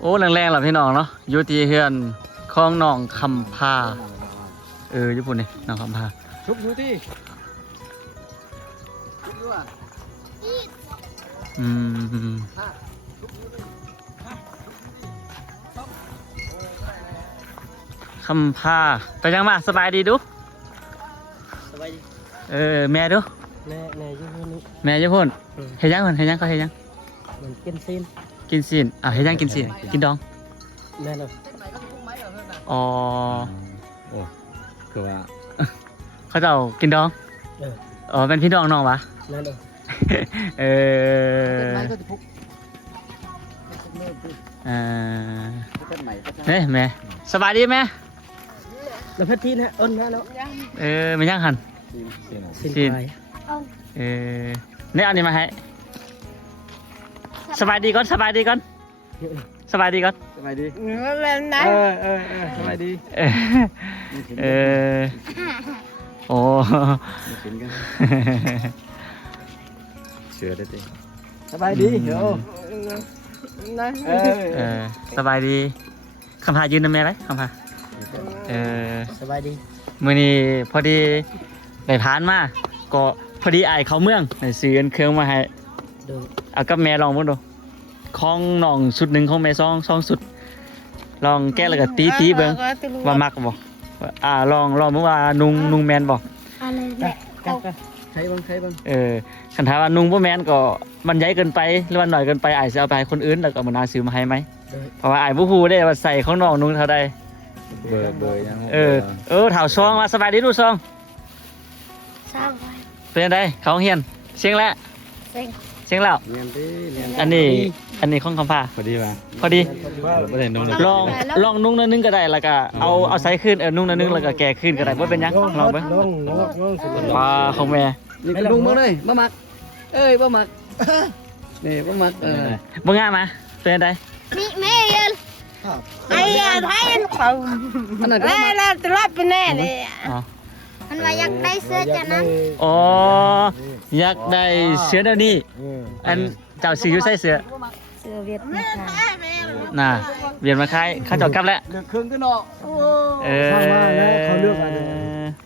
โอ้แรงๆหล่ะพี่น้องเนาะอยู่ที่เฮือนคลองหนองคำพา เออญี่ปุ่นนี่หนองคำพาชุบอยู่ที่ชุบอยู่อะอืมคำพาไปยังมาสบายดีดู สบายดี เออแม่ดูแน่แน่ อยุ่งนี้แม่ญี่ปุ่นอืม เฮ็ดยังเพิ่นเฮ็ดยังเขาเฮ็ดยัง มันเป็นซีนกินซีนอะเฮ็ดยังกินซีนกินดองแน่เลยอ๋อ โอ้คือว่าเขาจะเอากินดอง เอออ๋อเป็นพี่น้องน้องวะแน่เลยเออไม้ก็จะพุกเออเป็นใหม่เฮ้ยแม่สบายดีแม่แล้วเพชรที่นะเอิญนะเนาะเออไม่ยังหัน ซีนซีนอะซีนซีน ไปเออ เนี่ยเอันนี้มาให้สบายดีก่อนสบายดีก่อนสบายดีก่อนสบายดีแบบนั้นเออเออเออสบายดีเออเออโอ้ซีนกันเชื่อได้ดิสบายดีเดี๋ยวนะเออเออสบายดีคำพายืนนะแม่ไรคำพาเออสบายดีมื่อนี้พอดีได้ผ่านมาก็ พอดีไอายเขาเมืองได้ซื้อเครื่องมาให้ดูเอากับแม่ลองมั้งดูของน้องสุดหนึ่งของแม่ซองซองสุด ลองแก้แล้วก็ตีตีเบิ้งว่ามักบ่อ่าลองลองเมื่อว่านุงนุงแมนบ่อะไรกัเนี่กยกักกักใช้บ้างใช้บ้างเออคันถามว่านุงบ่แมนก็มันใหญ่เกินไปหรือว่าหน่อยเกินไปอาจจะเอาไปให้คนอื่นแล้วก็มันอาซื้อมาให้ไหมดูเพราะว่าอ้ายบ่ฮู้ได้ว่าใส่ของน้องนุงเท่าใด เบอร์เบอร์ยังเออ เออถาวซองว่าสบายดีดูซองสร้างไว้ เป็นจังไดเขาเฮียนเสียงแล้วเซ็งเสียงแล้วเรียนดิเรียนอันนี้อันนี้ของคำพาพอดีป่ะพอดีประเด็นนุ่งเลยลองลองนุ่งนั่นนึงก็ได้แล้วก็เอาเอาไซส์ขึ้นเออนุ่งนั่นนึงแล้วก็แก่ขึ้นก็ได้ว่าเป็นหยังลองเบิ่งลงลงลงสุดปลาของแม่นี่เป็นลุงมึงเลยบ่มัก เอ้ยบ่มัก นี่บ่มักเออบ่งามมาเป็นจังไดมีเมย์ไอ้ยาไทยเขาอันนั้นก็แม่บ่มักน่าจะรับไปแน่เลยอ๋อ มันว่าอยากได้เสื้อจะนั้น อ๋ออยากได้เสื้อเดี๋ยวนี้อันเจ้าสิอยู่ใส่เสื้อเสื้อเวียดนามน่ะเวียนมาคายเขาเจอดกลับแล้วเลือกเครื่องก็เนาะโอ้เออสร้างมาแล้วเขาเลือกอันนี้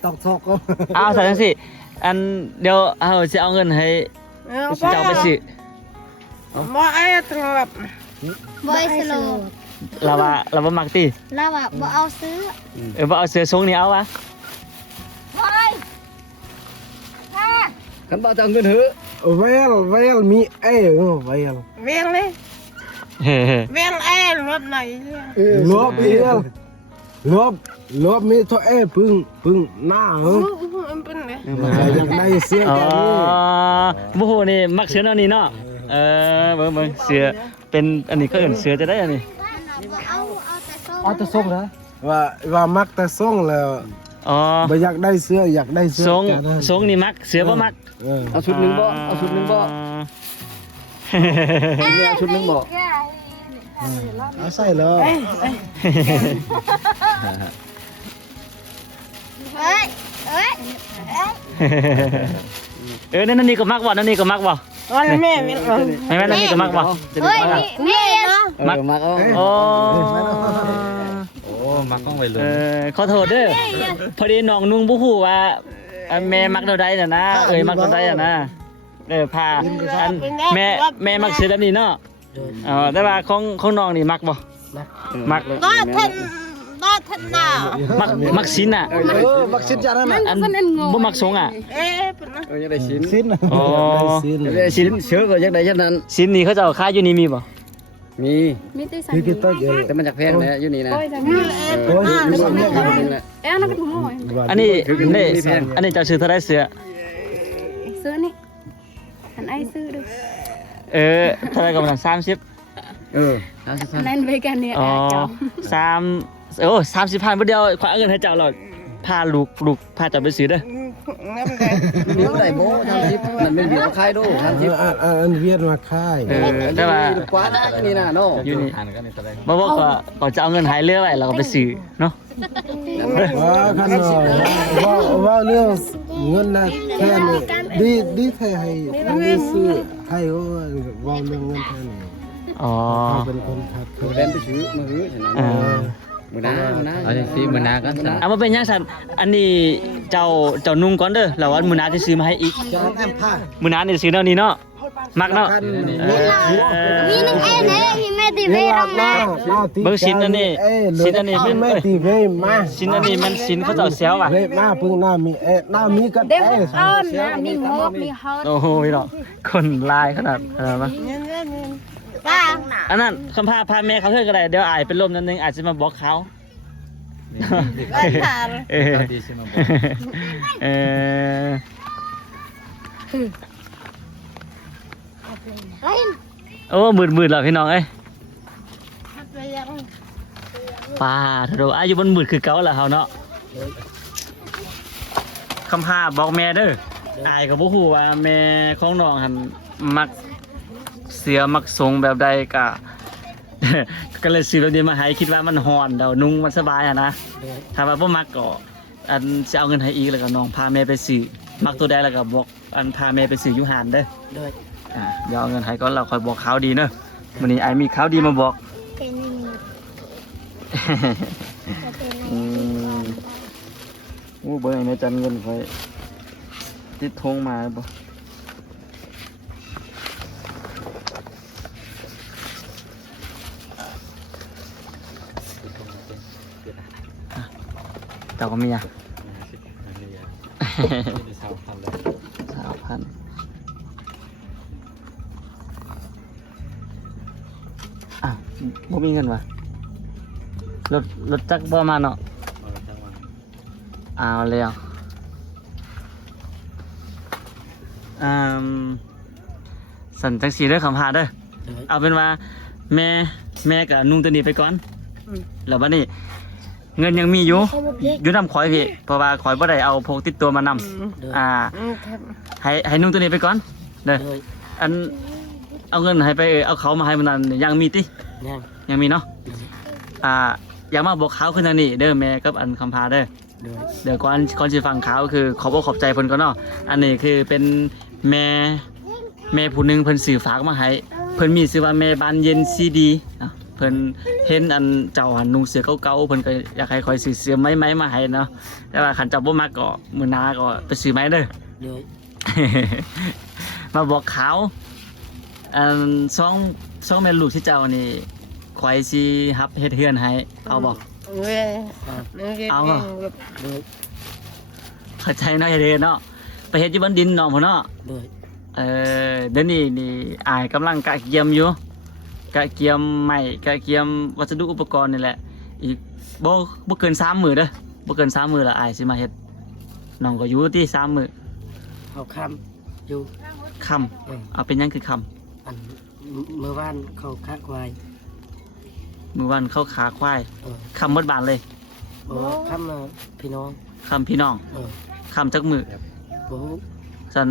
ตอกซอกก็เอาใส่จังสิอันเดี๋ยวเอาสิเอาเงินให้เจ้าไปสิบ่ไอ้ตรงแบบบ่ไอ้สโลเราว่าเราบ่มักติแล้วว่าบ่เอาซื้อเออบ่เอาเสื้อทรงนี้เอาวะ คันบ่จะเอาเงินเหอะเวลเวลมีเอเออเวลเวียงเลยเฮ้เวียงไอ้รถไหนลบเอลลบลบมีตัวเอพึ่งพึ่งหน้าเออมันเป็นไงอยากได้เสื้ออ๋อแกนี่บ่ฮู้นี่มักเสื้อแนวนี้เนาะเออเบิ่งเบิ่งเสื้อเป็นอันนี้ก็เอิ้นเสื้อจะได้อันนี้เอาเอาแต่โซ่เอาแตะส่งนะว่าว่ามักแต่ส่งแล้ว อ๋อบ่อยากได้เสื้ออยากได้เสื้อทรงแกนั่นทรงนี่มัก เสื้อบ่มักเออเอาชุดหนึงบ่เอาชุดหนึงบ่นี่เอาชุดหนึงบ่ เอาใส่เลยเฮ้ยเฮ้ยเออนั่นนนนี่ก็มักบ่นั่นนี่ก็มักบ่วันแม่มีไม่แม่นนั่นนี่ก็มักบ่เฮ้ยมีมีเนาะมักเออมักเอา โอ้ โอ้มาข้องไปเลเอยอขอโทษเด้อพอดีน้องนุ่งบ่ฮู้ว่าอันแม่มักเท่าใดน่ะนะเอ้ยมักเท่าใดอะนะเออพาอันแม่แม่มักเสื้อแบบนี้เนาะอ๋อแต่ว่าของของน้องนี่มักบ่มักก็ทันก็ทันน่ะมักมักสินอะ เออมักสินจานั่นน่ะอันบ่มักสงอะเอ๊ะเป็นนะเอออยากได้สินสิ้นอ๋อสิ้นอยากได้สินเชื่อก็อยากได้เช่นนั้น สินนี่เขาจะเอาขายอยู่นี่มีบ่ มีคือกินต้นเยอะแต่มันจากแพงนะอยู่นี่นะโอ้ยเอออยู่สามแพงอยู่นี่แหละอันนี้คือคือนี่มีแพงอันนี้เจ้าซื้อเท่าไรเสือ ซื้อนี่อันไอซื้อดูเออเท่าไรก็ประมาณ30เออห้าสิบอัพันนนั้นไปกันเนี่ยอ๋อเจ้าสามโอ้สามสิบพันบ่เดียวขวาเงินให้เจ้าหรอกพาลูกลูกพาเจ้าไปซื้อเด้อ งั้นเลยนี่บ่ได้โบ้ทำทิปมันเป็นเบียร์คายดูทำทิปอ่าอ่าอันเวียนมาค่ายเออแต่ว่ากวาดนี่นะเนาะอยู่นี่อ่านกันในสไลด์บ่บอกก็ก็จะเอาเงินหายเรือไว้แล้วก็ไปซื้อเนาะว่าคันว่าว่าเรื่องเงินนะแค่นี้ดีดีแท้ให้ดีซื้อให้ว่าว่าเรื่องเงินแค่นี้อ๋อเขาเป็นคนทักแบนไปซื้อมาซื้อฉันอ่ามื้ อหน้ามื้อหน้าเอาจังซี่มื้อหน้ากันซะ เอามาเป็นยังสันอันนี้เจ้าเจ้านุ่งก่อนเด้อแล้ววันมื้อหน้าจะซื้อมาให้อีกจานแอมผ้ามื้อหน้านี่ซื้อแนวนี้เนาะมักเนาะกันเออเออ มีนึงเอ้เน่ฮิเมติเวเวรลาองหน้านะหน้าที่เบิ่งชิ้นอันนี้ชิ้นอันนี้เป็นไม่ตีเวมาชิ้นอันนี้มันชิ้นเขาเจ้าเซลว่ะ เวมาพึ่งหน้ามีเอ๊ะหน้ามีกันเด็กเอ๊ะต้นนะมีงบมีฮอตโอ้โหพี่น้องคนลายขนาดขนาดวะ ป้าอันนั้นคำพาพาแม่เขาเพื่อนก็ได้เดี๋ยวอายเป็นลมนิดนึงอาจจะมาบล็อกเขาเออเอาดีใช่มั้ยเออเฮ้ยโอ้มืดมืดแล้วพี่น้องเอ้ยป้าถ้าดูอายุบนมืดคือเก่าแล้วเฮาเนาะคำพาบอกแม่เด้ออายกับบุฮูว่าแม่ของน้องหันมัก เสือมักทรงแบบใดกะก็เลยซื้อแบบนี้มาให้คิดว่ามันฮ้อนเดี๋ยวนุ่งมันสบายอะนะถ้าว่าบ่มักก็อันจะเอาเงินให้อีกแล้วก็น้องพาแม่ไปซื้อมักตัวใดแล้วก็บอกอันพาแม่ไปซื้ออยู่หานเด้อโดยอะเดี๋ยวเอาเงินให้ก่อนเราคอยบอกข่าวดีเนอะวันนี้ไอ้มีข่าวดีมาบอก เป็นนี่จะเป็นอืมโอ้เบอร์ไหนจันเงินคอยติดทงมาบ่ เจ้าก็มีอะสาวพันเลยสามพันอะบ่มีเงินวะรถรถจักรบ่มาเนาะเอาจังหวะเอาแล้วอืมสันจังสีเด้อคำพาเด้อโดยเอาเป็นว่า แม่แม่กับนุ่งตัวนี้ไปก่อนแล้ววันนี้ เงินยังมีอยู่อยู่นำขอยพี่เพราะว่าขอยบ่ได้เอาพกติดตัวมานำโดยอ่าให้ให้นุ่งตัวนี้ไปก่อนเด้อโดยอันเอาเงินให้ไปเออเอาเขามาให้มันนั่นยังมีติยังยังมีเนาะอ่าอยากมาบอกเขาขึ้นทางนี้เด้อแม่กับอันคำพาเด้อโดยเดี๋ยวก่อนก่อนจะฟังข่าวคือขอบอกขอบใจเพิ่นก่อนเนาะอันนี้คือเป็นแม่แม่ผู้หนึงเพิ่นสื่อฝากมาให้เพิ่นมีชื่อว่าแม่บานเย็นซีดีเนาะ เพิ่นเห็นอันเจ้าหันนุ่งเสื้อเก่าๆเพิ่นก็อยากให้คอยซื้อเสื้อใหม่ๆมาให้เนาะแต่ว่าคันเจ้าบ่มักก็มื้อหน้าก็ไปซื้อใหม่เด้อ โดยมาบอกข่าวอันสองสองแม่ลูกที่เจ้านี่คอยสิรับเฮ็ดเฮือนให้เอาบ่เว้ยเอาเหรอโดยเข้าใจเนาะเฮ็ดเฮือนเนาะไปเฮ็ดอยู่บนดินเนาะพุ่นเนาะโดยเออเดี๋ยวนี้นี่อายกำลังกะเกียมอยู่ กะเกียมใหม่กะเกียมวัสดุอุปกรณ์นี่แหละ อีกบ่บ่เกินสามมือเด้อบ่เกินสามมือละอายสิมาเฮ็ดน้องก็อยู่ที่สามมือเขาคำอยู่ค่ำเออเอาเป็นหยังคือค่อันเมื่อวานเขาคักไว้ำมือวันเข้าขาควายเออค่ำหมดบานเลยบอกว่าคำน่ะพี่น้องค่ำพี่น้องเออค่ำจักมือบอกว่าสัน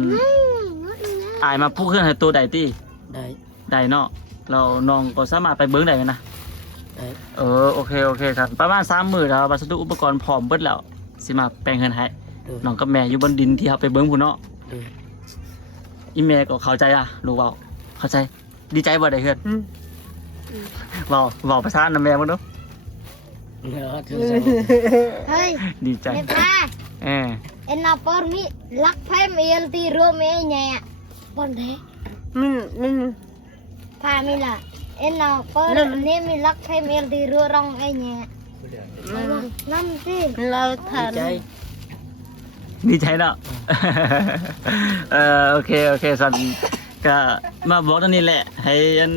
อายมาพูดขึ้นให้ตัวใดตี้ได้ได้เนาะ เราน้องก็สามารถไปเบิ้งได้ไหมนะได้เออโอเคโอเคครับ ประมาณสามมือแล้ววัสดุอุปกรณ์พร้อมเบิดแล้วสิมาแปลงเงินให้โดยน้องกับแม่อยู่บนดินที่เขาไปเบิ้งพุ่นเนาะโดยอีแม่ก็เข้าใจอะรู้เปล่าเข้าใจ ดีใจบ่ได้เฮือนเว้าเว้าภาษาน้ำแม่มึงเนาะเดี๋ยวเธอจะเฮ้ยดีใจเด็กป้าเออเอ็นนาปอร์มีลักไพ่เอลตีรัวเมย์เนี่ยปนเทมันมัน พามีละเอ็นนาปอร์นี่มีลักไพ่เอลตีรัวรองไอเนี่ยนั่นสิเราทาดีนใจดีใจเนาะ เออโอเคโอเคสันก็มาบอกตอนนี้แหละ ให้อัน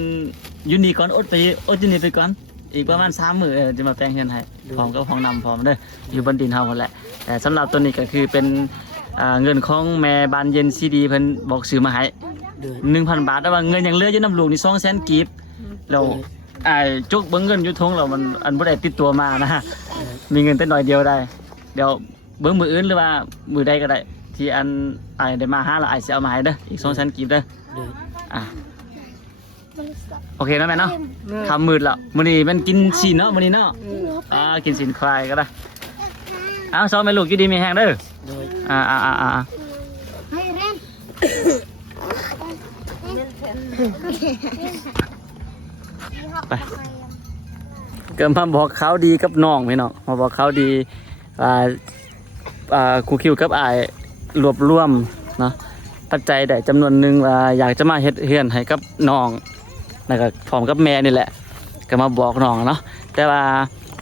อยูนี่ก่อนอดไปอดอยูนี่ไปก่อน อีกประมาณสามมือเออจะมาแปลงเงินให้พร้อมกับห้องนำพร้อมเด้ออยู่บนดินเฮาหมดแหละแต่สำหรับตัวนี้ก็คือเป็นอ่าเงินของแม่บานเย็นซีดีเพิ่นบอกซื้อมาให้ โดย หนึ่งพันบาทแต่ว่าเงินยังเหลืออยู่น้ำลูกนี่สองแสนกีบเราไอ้ายจุกเบิ้งเงินอยุทงเรามันอันบ่ได้ติดตัวมานะฮะมีเงินแต่น้อยเดียวได้ เดี๋ยวเบิ้งมืออื่นหรือว่ามือใดก็ได้ ที่อันไอ้ายได้มาหาแล้วไอ้ายสิเอามาให้เด้ออีกสองแสนกีบเด้อโดย อะโอเคนะแม่เนาะทำมืดแล้วมื้อนี้มันกินสินเนาะมื้อนี้เนาะอ่ากินสินควายก็ได้เอ้าซ้อมแม่ลูกอยู่ดีมีแฮงเด้อโดย อ่าอ่าอ่าอ่าให้เรน ไป เกิดมาบอกเขาดีกับน้องพี่น้องมาบอกเขาดีอ่าอ่าครูคิวกับอายรวบรวมเนาะปัจจัยได้จำนวนหนึ่งว่าอยากจะมาเฮ็ดเฮือนให้กับน้องแล้วก็พร้อมกับแม่นี่แหละ ก็มาบอกน้องเนาะแต่ว่า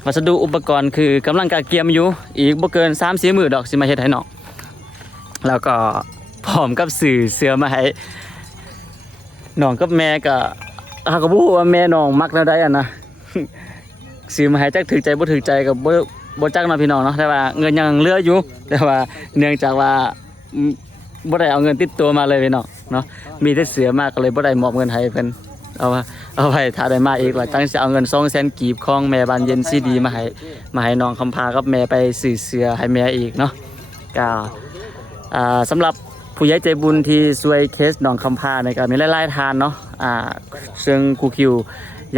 วัสดุอุปกรณ์คือกำลังกาเกียมอยู่ อีกบ่เกิน3 4มื้อดอกสิมาเฮ็ดให้น้องแล้วก็พร้อมกับสื่อเสื้อมาให้ น้องกับแม่ก็เขากบู้ว่าแม่น้องมักแนวใดอะนะซื้อมาให้จักถือใจบ่ถือใจกับบ่บ่จักเนาะพี่น้องเนาะแต่ว่าเงินยังเหลืออยู่ แต่ว่าเนื่องจากว่าบ่ได้เอาเงินติดตัวมาเลยพี่น้องเนาะมีแต่เสือมาก็เลยบ่ได้มอบเงินให้เพิ่นเอาว่าเอาไว้ถ้าได้มาอีกว่าจังสิเอาเงิน200,000กีบของแม่บ้านเย็นซีดีมาให้มาให้น้องคำพากับแม่ไปซื้อเสือให้แม่อีกเนาะก็อ่าสำหรับ ผู้ใหญ่ใจบุญที่ช่วยเคสน้องคำพาในก็มีหลายๆทานเนาะอ่าซึ่งครูคิว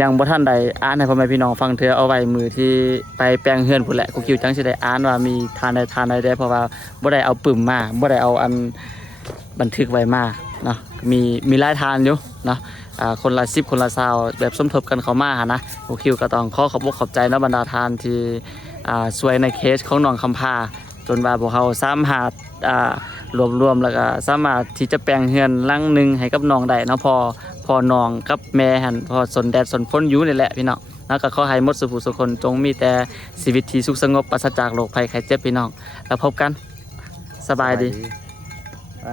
ยังบ่ทันได้อ่านให้พ่อแม่พี่น้องฟังเธอเอาไว้มือที่ไปแปลงเฮือนพุ่นแหละกูคิวจังสิได้อ่านว่ามีทานใดทานใดได้เพราะว่าบ่ได้เอาปึ่มมาบ่ได้เอาอันบันทึกไว้มาเนาะมีมีหลายทานอยู่เนาะคนละ10คนละ20แบบสมทบกันเข้ามาหานะกูคิวก็ต้องขอขอบอกขอบใจนะบรรดาทานที่อ่าช่วยในเคสของน้องคำพาจนว่าพวกเขาสามารถอ่า รวมๆแล้วก็สามารถที่จะแปลงเฮือนลังหนึ่งให้กับน้องได้เนาะพอพอน้องกับแม่หันพอสนแดดสนฝนอยู่นี่แหละพี่น้องแล้วก็ขอให้หมดสุขสุขคนจงมีแต่ชีวิตที่สุขสงบปราศจากโรคภัยไข้เจ็บพี่น้องแล้วพบกันสบายดี